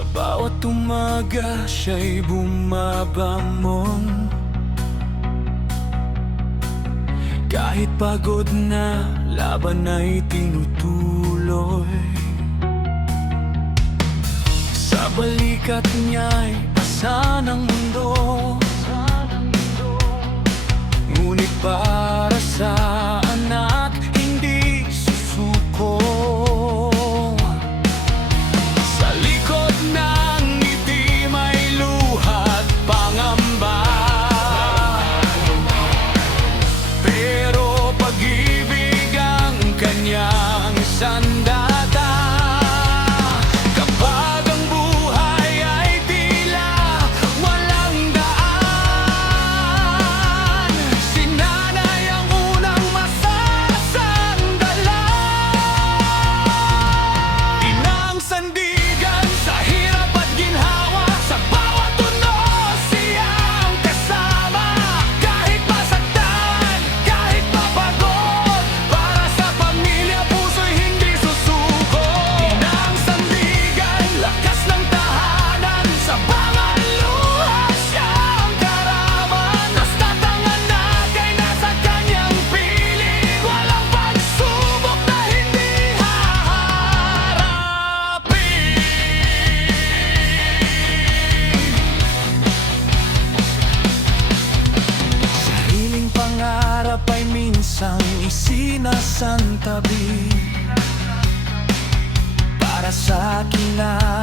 Sa bawat umaga siya'y bumabamon. Kahit pagod na, laban ay tinutuloy. Sa balikat niya'y asa ng mundo, ngunit para sa anak hindi susuko. Sa likod ng ngiti may luha't pangamba, pero pag-ibig ang kanyang sandata. Kapag ang buhay ay tila walang daan, si nanay ang unang masasandalan. Inang sandigan sa hirap at ginhawa, sa bawat tunog siyang kasama. Kahit masaktan, kahit mapagod, para sa pamilya puso'y hindi susuko. Inang sandigan, lakas ng tahanan, sa bawat luha siyang karaman. Basta't ang anak ay nasa kanyang piling, walang pagsubok na hindi haharapin. Sariling pangarap ay minsang isinasantabi para sa kinarap.